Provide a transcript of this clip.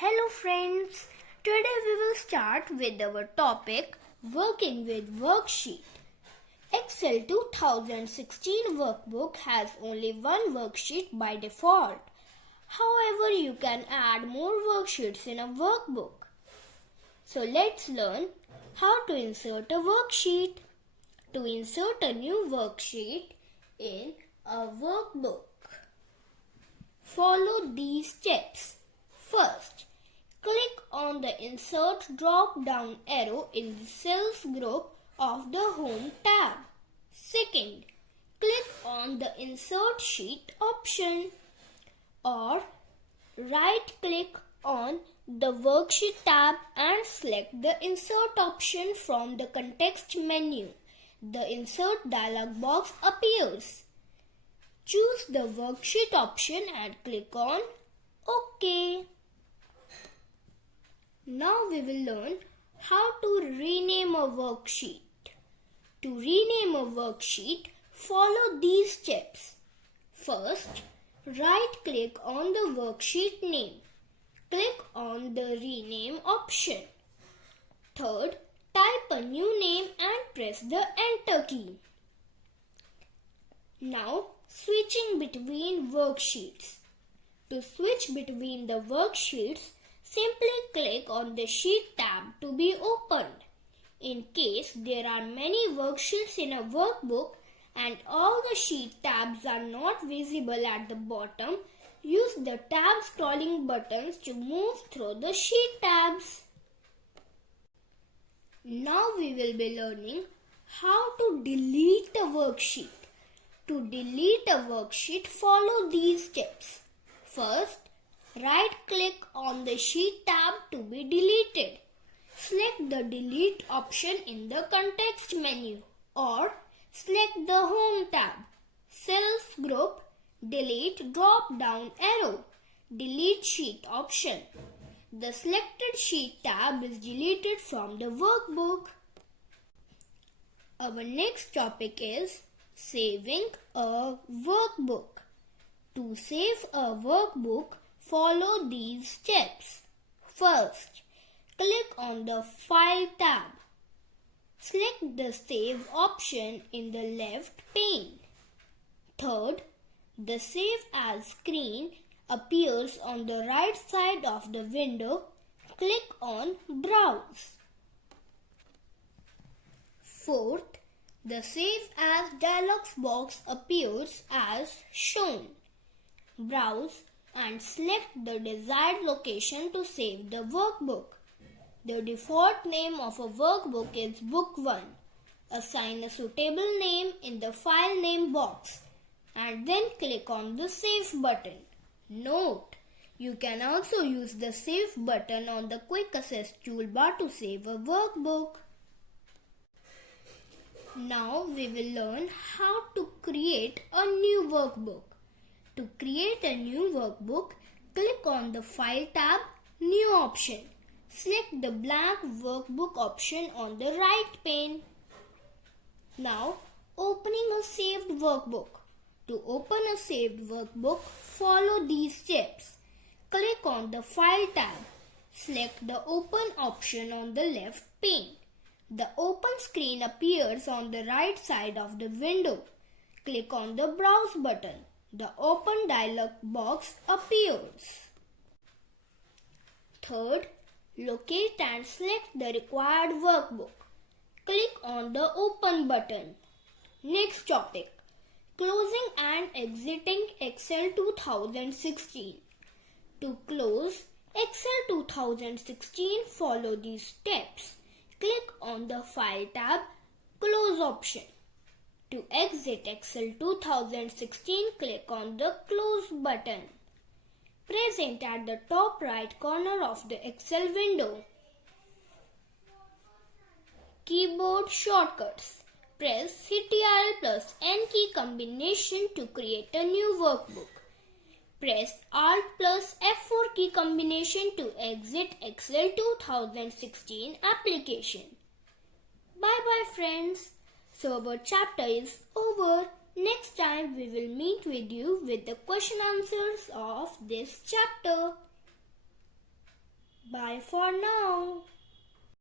Hello friends, today we will start with our topic working with worksheet. Excel 2016 workbook has only one worksheet by default. However, you can add more worksheets in a workbook. So let's learn how to insert a worksheet. To insert a new worksheet in a workbook, follow these steps. First, click on the Insert drop-down arrow in the Cells group of the Home tab. Second, click on the Insert Sheet option or right-click on the Worksheet tab and select the Insert option from the context menu. The Insert dialog box appears. Choose the Worksheet option and click on OK. Now we will learn how to rename a worksheet. To rename a worksheet, follow these steps. First, right-click on the worksheet name. Click on the rename option. Third, type a new name and press the Enter key. Now, switching between worksheets. To switch between the worksheets, simply click on the Sheet tab to be opened. In case there are many worksheets in a workbook and all the sheet tabs are not visible at the bottom, use the tab scrolling buttons to move through the sheet tabs. Now we will be learning how to delete a worksheet. To delete a worksheet, follow these steps. First, right-click on the Sheet tab to be deleted. Select the Delete option in the context menu or select the Home tab. Cells group, Delete drop-down arrow, Delete Sheet option. The selected Sheet tab is deleted from the workbook. Our next topic is saving a workbook. To save a workbook, follow these steps. First, click on the File tab. Select the Save option in the left pane. Third, the Save As screen appears on the right side of the window. Click on Browse. Fourth, the Save As dialog box appears as shown. Browse and select the desired location to save the workbook. The default name of a workbook is Book 1. Assign a suitable name in the file name box and then click on the Save button. Note, you can also use the Save button on the Quick Access toolbar to save a workbook. Now we will learn how to create a new workbook. To create a new workbook, click on the File tab, New option. Select the blank workbook option on the right pane. Now, opening a saved workbook. To open a saved workbook, follow these steps. Click on the File tab. Select the Open option on the left pane. The Open screen appears on the right side of the window. Click on the Browse button. The Open dialog box appears. Third, locate and select the required workbook. Click on the Open button. Next topic, closing and exiting Excel 2016. To close Excel 2016, follow these steps. Click on the File tab, Close option. To exit Excel 2016, click on the Close button. Present at the top right corner of the Excel window. Keyboard shortcuts. Press Ctrl+N key combination to create a new workbook. Press Alt+F4 key combination to exit Excel 2016 application. Bye bye friends. So our chapter is over. Next time we will meet with you with the question answers of this chapter. Bye for now.